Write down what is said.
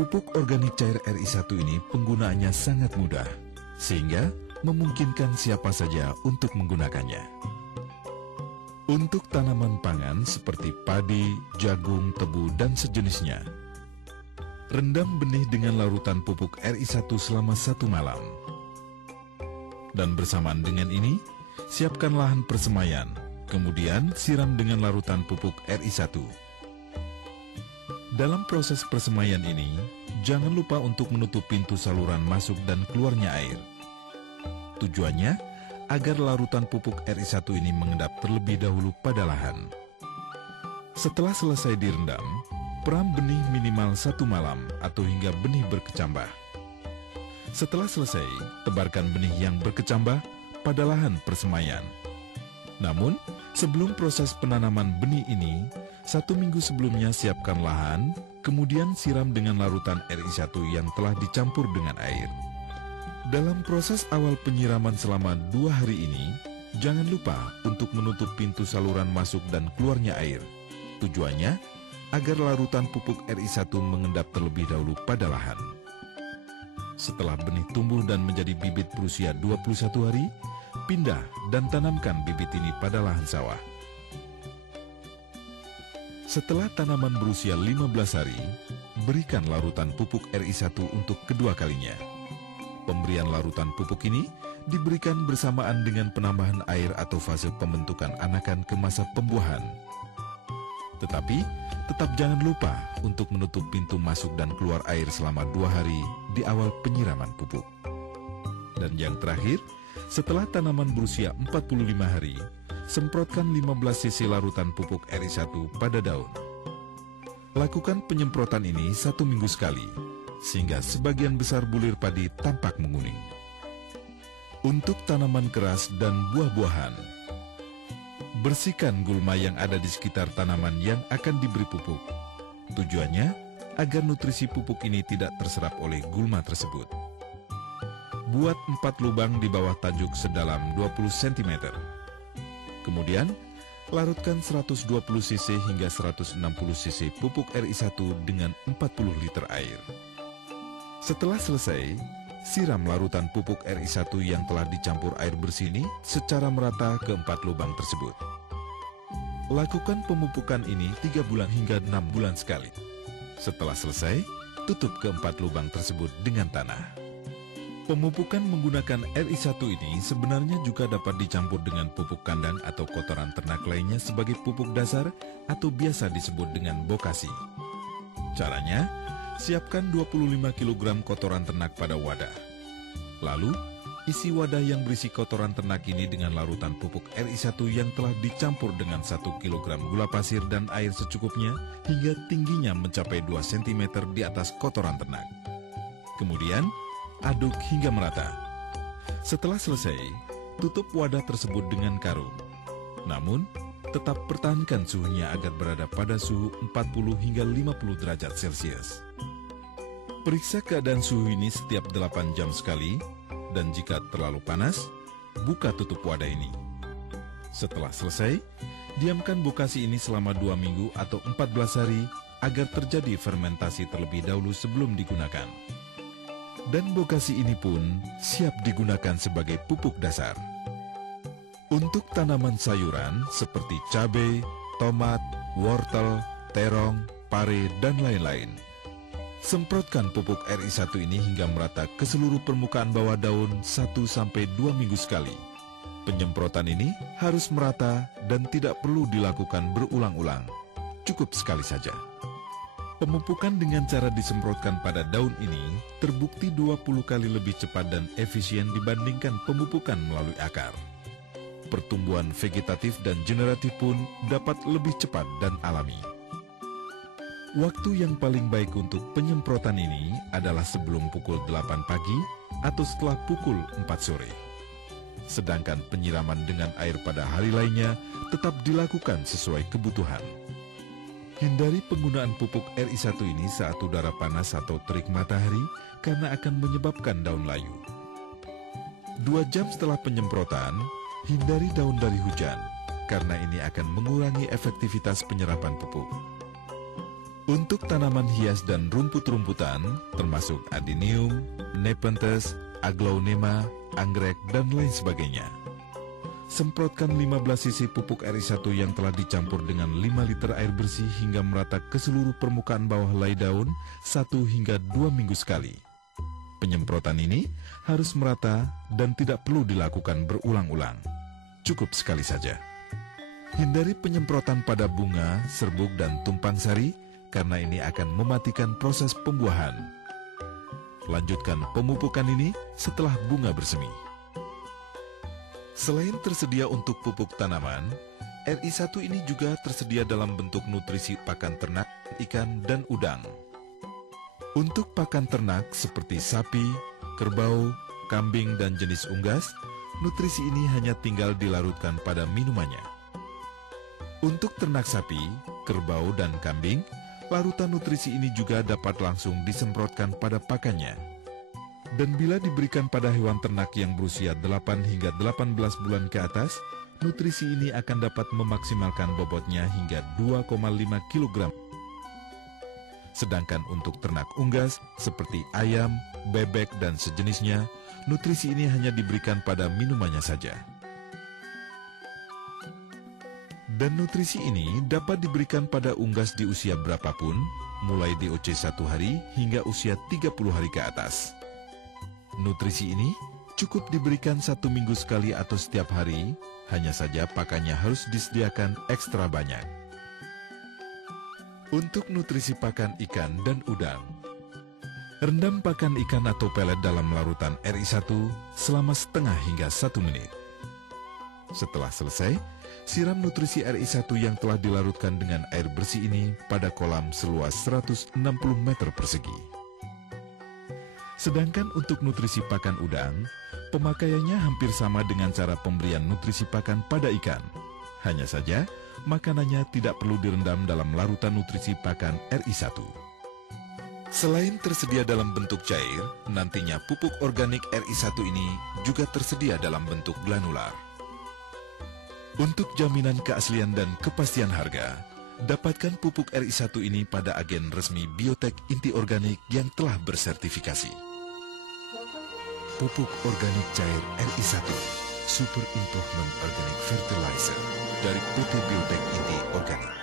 Pupuk organik cair RI1 ini penggunaannya sangat mudah, sehingga memungkinkan siapa saja untuk menggunakannya. Untuk tanaman pangan seperti padi, jagung, tebu, dan sejenisnya, rendam benih dengan larutan pupuk RI1 selama 1 malam. Dan bersamaan dengan ini, siapkan lahan persemaian, kemudian siram dengan larutan pupuk RI1. Dalam proses persemaian ini, jangan lupa untuk menutup pintu saluran masuk dan keluarnya air. Tujuannya, agar larutan pupuk RI1 ini mengendap terlebih dahulu pada lahan. Setelah selesai direndam, peram benih minimal 1 malam atau hingga benih berkecambah. Setelah selesai, tebarkan benih yang berkecambah pada lahan persemaian. Namun, sebelum proses penanaman benih ini, 1 minggu sebelumnya siapkan lahan, kemudian siram dengan larutan RI1 yang telah dicampur dengan air. Dalam proses awal penyiraman selama 2 hari ini, jangan lupa untuk menutup pintu saluran masuk dan keluarnya air. Tujuannya, agar larutan pupuk RI1 mengendap terlebih dahulu pada lahan. Setelah benih tumbuh dan menjadi bibit berusia 21 hari, pindah dan tanamkan bibit ini pada lahan sawah. Setelah tanaman berusia 15 hari, berikan larutan pupuk RI1 untuk kedua kalinya. Pemberian larutan pupuk ini diberikan bersamaan dengan penambahan air atau fase pembentukan anakan ke masa pembuahan. Tetapi, tetap jangan lupa untuk menutup pintu masuk dan keluar air selama 2 hari di awal penyiraman pupuk. Dan yang terakhir, setelah tanaman berusia 45 hari, semprotkan 15 cc larutan pupuk RI1 pada daun. Lakukan penyemprotan ini 1 minggu sekali, sehingga sebagian besar bulir padi tampak menguning. Untuk tanaman keras dan buah-buahan, bersihkan gulma yang ada di sekitar tanaman yang akan diberi pupuk. Tujuannya, agar nutrisi pupuk ini tidak terserap oleh gulma tersebut. Buat 4 lubang di bawah tajuk sedalam 20 cm. Kemudian, larutkan 120 cc hingga 160 cc pupuk RI1 dengan 40 liter air. Setelah selesai, siram larutan pupuk RI1 yang telah dicampur air bersih ini secara merata ke 4 lubang tersebut. Lakukan pemupukan ini 3 bulan hingga 6 bulan sekali. Setelah selesai, tutup ke 4 lubang tersebut dengan tanah. Pemupukan menggunakan RI1 ini sebenarnya juga dapat dicampur dengan pupuk kandang atau kotoran ternak lainnya sebagai pupuk dasar atau biasa disebut dengan bokasi. Caranya, siapkan 25 kg kotoran ternak pada wadah. Lalu, isi wadah yang berisi kotoran ternak ini dengan larutan pupuk RI1 yang telah dicampur dengan 1 kg gula pasir dan air secukupnya hingga tingginya mencapai 2 cm di atas kotoran ternak. Kemudian, aduk hingga merata. Setelah selesai, tutup wadah tersebut dengan karung. Namun, tetap pertahankan suhunya agar berada pada suhu 40 hingga 50 derajat Celcius. Periksa keadaan suhu ini setiap 8 jam sekali, dan jika terlalu panas, buka tutup wadah ini. Setelah selesai, diamkan bokasi ini selama 2 minggu atau 14 hari agar terjadi fermentasi terlebih dahulu sebelum digunakan. Dan bokasi ini pun siap digunakan sebagai pupuk dasar. Untuk tanaman sayuran seperti cabai, tomat, wortel, terong, pare, dan lain-lain, semprotkan pupuk RI1 ini hingga merata ke seluruh permukaan bawah daun 1-2 minggu sekali. Penyemprotan ini harus merata dan tidak perlu dilakukan berulang-ulang. Cukup sekali saja. Pemupukan dengan cara disemprotkan pada daun ini terbukti 20 kali lebih cepat dan efisien dibandingkan pemupukan melalui akar. Pertumbuhan vegetatif dan generatif pun dapat lebih cepat dan alami. Waktu yang paling baik untuk penyemprotan ini adalah sebelum pukul 8 pagi atau setelah pukul 4 sore. Sedangkan penyiraman dengan air pada hari lainnya tetap dilakukan sesuai kebutuhan. Hindari penggunaan pupuk RI1 ini saat udara panas atau terik matahari karena akan menyebabkan daun layu. 2 jam setelah penyemprotan, hindari daun dari hujan karena ini akan mengurangi efektivitas penyerapan pupuk. Untuk tanaman hias dan rumput-rumputan, termasuk adenium, nepenthes, aglaonema, anggrek, dan lain sebagainya. Semprotkan 15 cc pupuk RI1 yang telah dicampur dengan 5 liter air bersih hingga merata ke seluruh permukaan bawah helai daun 1 hingga 2 minggu sekali. Penyemprotan ini harus merata dan tidak perlu dilakukan berulang-ulang. Cukup sekali saja. Hindari penyemprotan pada bunga, serbuk, dan tumpang sari karena ini akan mematikan proses pembuahan. Lanjutkan pemupukan ini setelah bunga bersemi. Selain tersedia untuk pupuk tanaman, RI1 ini juga tersedia dalam bentuk nutrisi pakan ternak, ikan, dan udang. Untuk pakan ternak seperti sapi, kerbau, kambing, dan jenis unggas, nutrisi ini hanya tinggal dilarutkan pada minumannya. Untuk ternak sapi, kerbau, dan kambing, larutan nutrisi ini juga dapat langsung disemprotkan pada pakannya. Dan bila diberikan pada hewan ternak yang berusia 8 hingga 18 bulan ke atas, nutrisi ini akan dapat memaksimalkan bobotnya hingga 2,5 kg. Sedangkan untuk ternak unggas seperti ayam, bebek, dan sejenisnya, nutrisi ini hanya diberikan pada minumannya saja. Dan nutrisi ini dapat diberikan pada unggas di usia berapapun, mulai di DOC 1 hari hingga usia 30 hari ke atas. Nutrisi ini cukup diberikan 1 minggu sekali atau setiap hari, hanya saja pakannya harus disediakan ekstra banyak. Untuk nutrisi pakan ikan dan udang, rendam pakan ikan atau pelet dalam larutan RI1 selama setengah hingga 1 menit. Setelah selesai, siram nutrisi RI1 yang telah dilarutkan dengan air bersih ini pada kolam seluas 160 meter persegi. Sedangkan untuk nutrisi pakan udang, pemakaiannya hampir sama dengan cara pemberian nutrisi pakan pada ikan. Hanya saja, makanannya tidak perlu direndam dalam larutan nutrisi pakan RI1. Selain tersedia dalam bentuk cair, nantinya pupuk organik RI1 ini juga tersedia dalam bentuk granular. Untuk jaminan keaslian dan kepastian harga, dapatkan pupuk RI1 ini pada agen resmi Biotek Inti Organik yang telah bersertifikasi. Pupuk organik cair RI1, Super Improvement Organic Fertilizer dari PT Biotek Inti Organik.